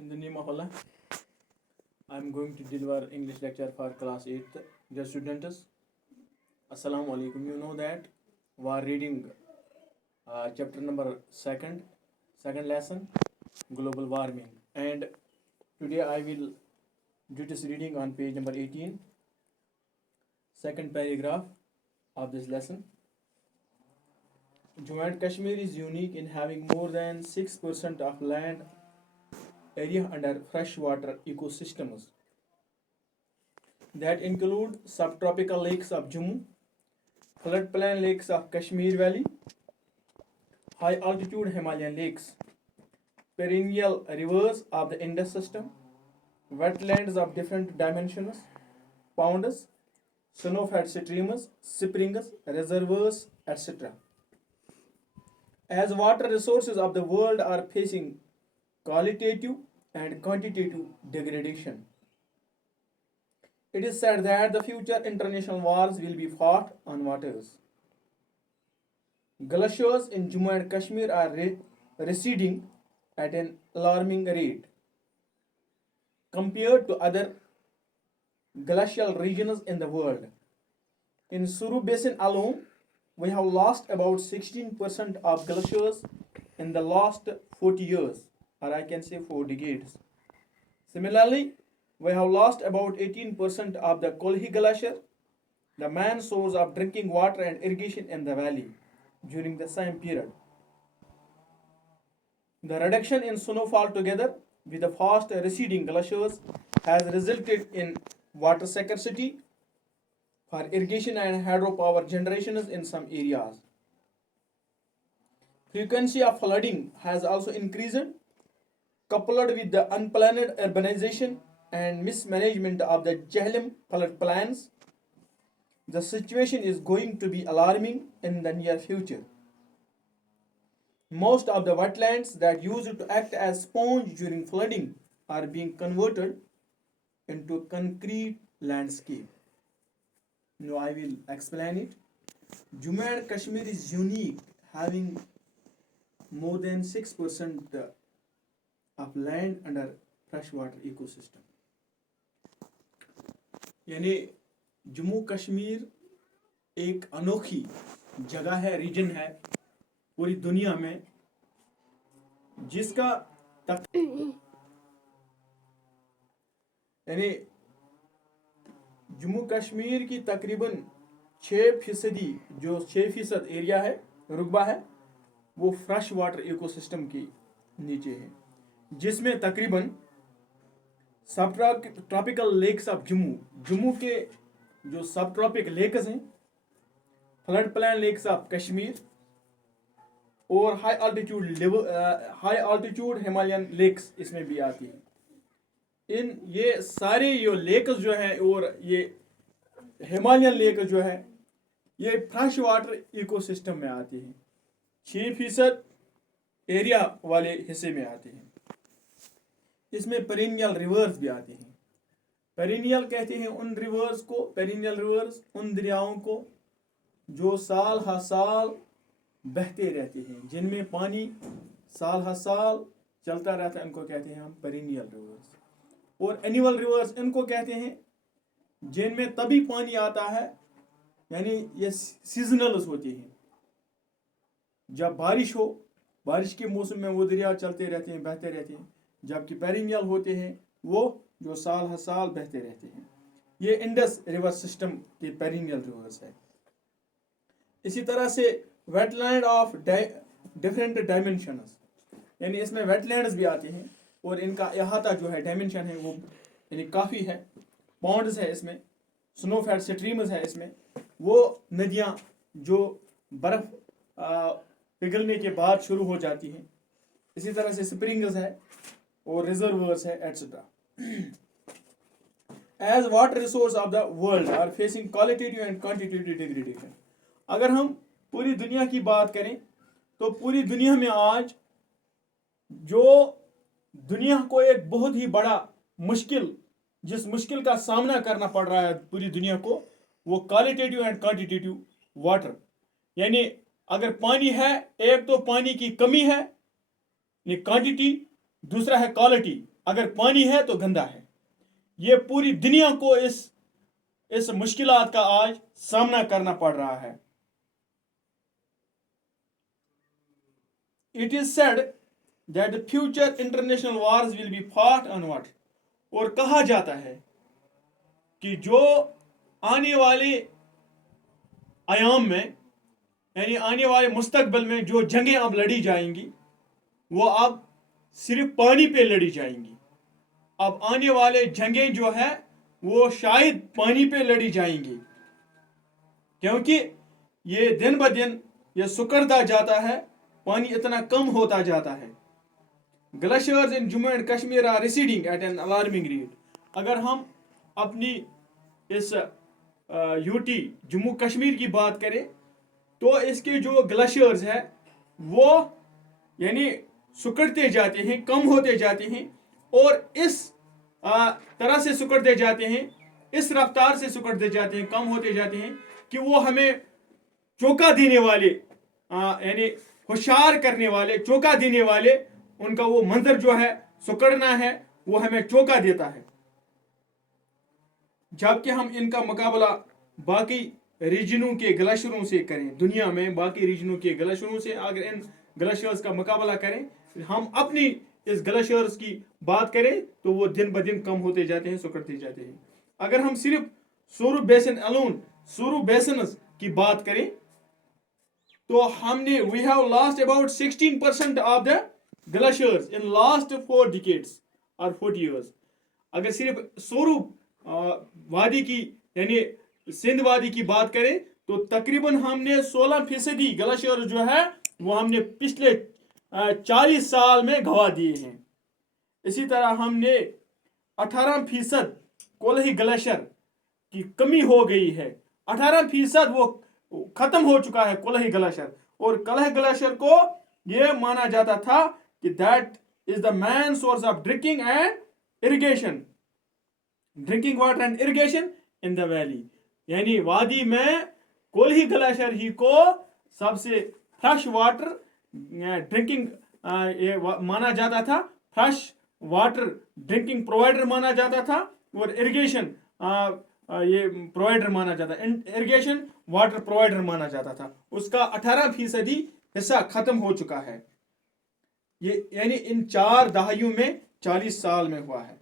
In the name of Allah, I am going to deliver English lecture for class 8th. Dear students, Assalamu alaikum. You know that we are reading chapter number second lesson, global warming. And today I will do this reading on page number 18, second paragraph of this lesson. Jammu and Kashmir is unique in having more than 6% of land area under freshwater ecosystems that include subtropical lakes of Jammu, floodplain lakes of Kashmir Valley, high altitude Himalayan lakes, perennial rivers of the Indus system, wetlands of different dimensions, ponds, snow-fed streams, springs, reservoirs, etc. As water resources of the world are facing qualitative and quantitative degradation, it is said that the future international wars will be fought on waters. Glaciers in Jammu and Kashmir are receding at an alarming rate compared to other glacial regions in the world. In Suru Basin alone, we have lost about 16% of glaciers in the last 40 years, or I can say 4 decades. Similarly, we have lost about 18% of the Kolhi Glacier, the main source of drinking water and irrigation in the valley, during the same period. The reduction in snowfall together with the fast receding glaciers has resulted in water scarcity for irrigation and hydropower generations in some areas. Frequency of flooding has also increased, coupled with the unplanned urbanization and mismanagement of the Jhelum floodplains. The situation is going to be alarming in the near future. Most of the wetlands that used to act as sponge during flooding are being converted into a concrete landscape. Now I will explain it. Jammu and Kashmir is unique, having more than 6% of land under freshwater ecosystem. यानी जम्मू कश्मीर एक अनोखी जगह है, reason है पूरी दुनिया में, जिसका यानी जम्मू कश्मीर की तकरीबन 6% जो 6% एरिया है, रुकबा है, वो फ्रेश वाटर इकोसिस्टम के नीचे है, जिसमें तकरीबन सब ट्रॉपिकल लेक्स ऑफ जम्मू के जो सब ट्रॉपिक लेक्स हैं, flood plain lakes of Kashmir और हाई आल्टीट्यूड हिमालयन लेक्स इसमें भी आती है. ये सारे जो लेक्स जो हैं और ये हिमालयन लेक जो है, ये फ्रेश वाटर इकोसिस्टम में आती हैं, 6% एरिया वाले हिस्से में आते हैं. इसमें पेरिनियल रिवर्स भी आते हैं. पेरिनियल कहते हैं उन रिवर्स को, पेरिनियल रिवर्स उन दरियाओं को जो साल हर साल बहते रहते हैं, जिनमें पानी साल हर साल चलता रहता है, इनको कहते हैं हम पेरिनियल रिवर्स. और एनुअल रिवर्स इनको कहते हैं जिनमें तभी पानी आता है, यानी ये सीजनल्स होती हैं, जब बारिश हो, बारिश के मौसम में वो दरिया चलते रहते हैं, बहते रहते हैं, जबकि पेरिनियल होते हैं वो जो साल हर साल बहते रहते हैं. ये इंडस रिवर सिस्टम के पेरिनियल रिवर्स है. इसी तरह से वेटलैंड ऑफ डिफरेंट डायमेंशंस, यानी इसमें वेटलैंड्स भी आते हैं और इनका अहाता जो है, डायमेंशन है, वो यानी काफ़ी है. पॉन्ड्स है इसमें, स्नोफेड स्ट्रीम्स है इसमें, वो नदियाँ जो बर्फ़ पिघलने के बाद शुरू हो जाती हैं. इसी तरह से स्प्रिंग्स है और रिजर्वर्स है, etcetera. As water resource of the world are facing qualitative and quantitative degradation. अगर हम पूरी दुनिया की बात करें तो पूरी दुनिया में आज जो दुनिया को एक बहुत ही बड़ा मुश्किल, जिस मुश्किल का सामना करना पड़ रहा है पूरी दुनिया को, वो क्वालिटेटिव एंड क्वांटिटेटिव वाटर. यानी अगर पानी है, एक तो पानी की कमी है, क्वांटिटी, दूसरा है क्वालिटी. अगर पानी है तो गंदा है। ये पूरी दुनिया को इस मुश्किलात का आज सामना करना पड़ रहा है। It is said that the future international wars will be fought on what? और कहा जाता है कि जो आने वाले आयाम में, यानी आने वाले मुस्तकबिल में जो जंगें अब लड़ी जाएंगी वो अब सिर्फ पानी पे लड़ी जाएंगी। अब आने वाले जंगें जो है वो शायद पानी पे लड़ी जाएंगी, क्योंकि ये दिन ब दिन ये सुकड़ता जाता है, पानी इतना कम होता जाता है। Glaciers in Jammu and Kashmir are receding at an alarming rate. अगर हम अपनी इस यूटी जम्मू कश्मीर की बात करें तो इसके जो ग्लेशियर्स है वो यानी सुकड़ते जाते हैं, कम होते जाते हैं, और इस तरह से सुकड़ते जाते हैं, इस रफ्तार से सुकड़ते जाते हैं, कम होते जाते हैं कि वो हमें चौंका देने वाले, यानी होशियार करने वाले, चौंका देने वाले, उनका वो मंजर जो है सुकड़ना है वो हमें चौंका देता है। जबकि हम इनका मुकाबला बाकी रीजनों के ग्लेशियरों से करें, दुनिया में बाकी रीजनों के ग्लेशियरों से अगर इन ग्लेशियर्स का मुकाबला करें, हम अपनी इस ग्लेशियर्स की बात करें तो वो दिन ब दिन कम होते जाते हैं, सुकड़ते जाते हैं। अगर हम सिर्फ Suru basin alone, Suru basin की बात करें तो हमने we have lost about 16% of the glaciers in last 4 decades और 40 years। अगर सिर्फ सोरू वादी की यानी सिंध वादी की बात करें तो तकरीबन हमने 16% ग्लेशियर जो है वो हमने पिछले 40 साल में गंवा दिए हैं। इसी तरह हमने 18% कोलही ग्लेशियर की कमी हो गई है। 18% वो खत्म हो चुका है कोलही ग्लेशियर, और कोलही ग्लेशियर को ये माना जाता था कि that is the main source of drinking and irrigation, drinking water and irrigation in the valley. यानी वादी में कोलही ग्लेशियर ही को सबसे फ्रेश वाटर ड्रिंकिंग माना जाता था, फ्रेश वाटर ड्रिंकिंग प्रोवाइडर माना जाता था, और इरिगेशन ये प्रोवाइडर माना जाता, इरिगेशन वाटर प्रोवाइडर माना जाता था। उसका 18% हिस्सा खत्म हो चुका है। ये यानी इन 4 दहाइयों में 40 साल में हुआ है।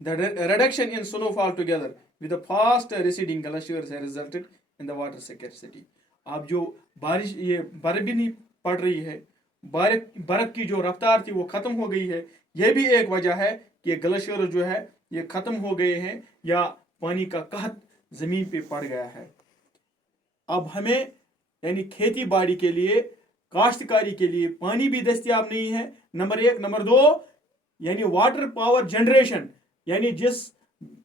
The reduction in snowfall together with the fast receding glaciers has resulted in the water scarcity। अब जो बारिश, ये बर्फ भी नहीं पड़ रही है, बर्फ की जो रफ्तार थी वो खत्म हो गई है। ये भी एक वजह है कि ये ग्लेशियर जो है ये खत्म हो गए हैं या पानी का कहत जमीन पे पड़ गया है। अब हमें यानी खेती बाड़ी के लिए, काश्तकारी के लिए पानी भी दस्तयाब नहीं है, नंबर 1। नंबर 2 यानी वाटर पावर जनरेशन, यानी जिस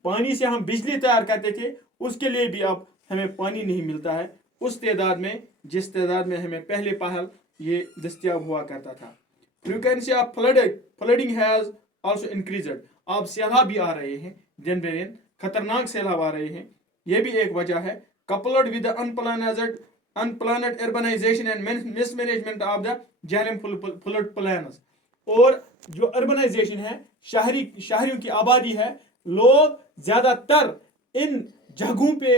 पानी से हम बिजली तैयार करते थे उसके लिए भी अब हमें पानी नहीं मिलता है उस तादाद में जिस तादाद में हमें पहले पहल ये दस्तयाब हुआ करता था। Frequency of flooding has also increased. अब सैलाब भी आ रहे हैं, दिन ब दिन खतरनाक सैलाब आ रहे हैं, ये भी एक वजह है। Coupled with unplanned urbanization and mismanagement of the Jhelum flood plains. और जो अर्बनाइजेशन है, शहरियों की आबादी है, लोग ज़्यादातर इन जगहों पे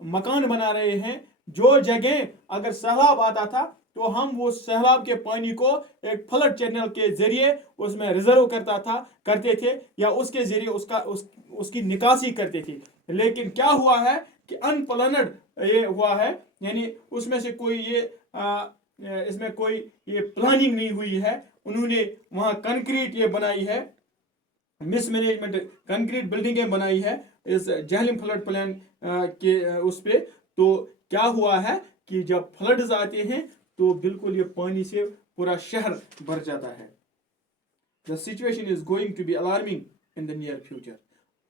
मकान बना रहे हैं जो जगह अगर सैलाब आता था तो हम वो सैलाब के पानी को एक फ्लड चैनल के जरिए उसमें रिजर्व करते थे या उसके जरिए उसकी निकासी करते थे। लेकिन क्या हुआ है कि अनप्लान्ड ये हुआ है, यानी उसमें से कोई इसमें कोई ये प्लानिंग नहीं हुई है। उन्होंने वहाँ कंक्रीट ये बनाई है, मिसमैनेजमेंट कंक्रीट बिल्डिंगें बनाई है इस जहलम फ्लड प्लान के उस पे। तो क्या हुआ है कि जब फ्लड्स आते हैं तो बिल्कुल ये पानी से पूरा शहर भर जाता है। The situation is going to be alarming in the near future.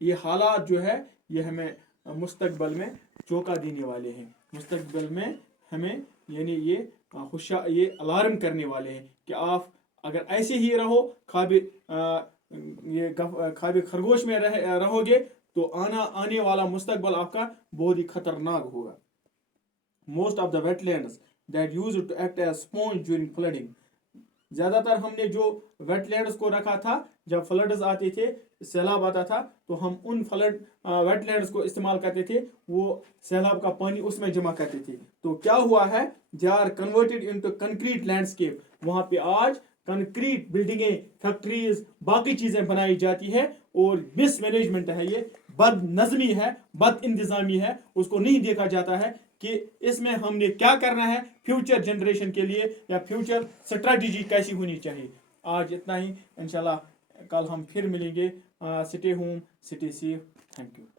ये हालात जो है ये हमें मुस्तकबिल में चौंका देने वाले हैं, मुस्तकबिल में हमें यानी ये अलार्म करने वाले हैं कि आप अगर ऐसे ही रहो खाबे खरगोश में रहोगे तो आने वाला मुस्तकबिल आपका बहुत ही खतरनाक होगा। Most of the wetlands that used to act as sponge during flooding, ज़्यादातर हमने जो वेटलैंड्स को रखा था, जब फ्लड्स आते थे, सैलाब आता था, तो हम उन वेटलैंड्स को इस्तेमाल करते थे, वो सैलाब का पानी उसमें जमा करते थे। तो क्या हुआ है, they are converted into concrete landscape. वहाँ पे आज कंक्रीट बिल्डिंगें, फैक्ट्रीज, बाकी चीज़ें बनाई जाती है, और मिसमैनेजमेंट है, ये बद नज़मी है, बद इंतज़ामी है, उसको नहीं देखा जाता है कि इसमें हमने क्या करना है फ्यूचर जनरेशन के लिए, या फ्यूचर स्ट्रेटजी कैसी होनी चाहिए। आज इतना ही, इंशाल्लाह कल हम फिर मिलेंगे। Stay home, stay safe. Thank you.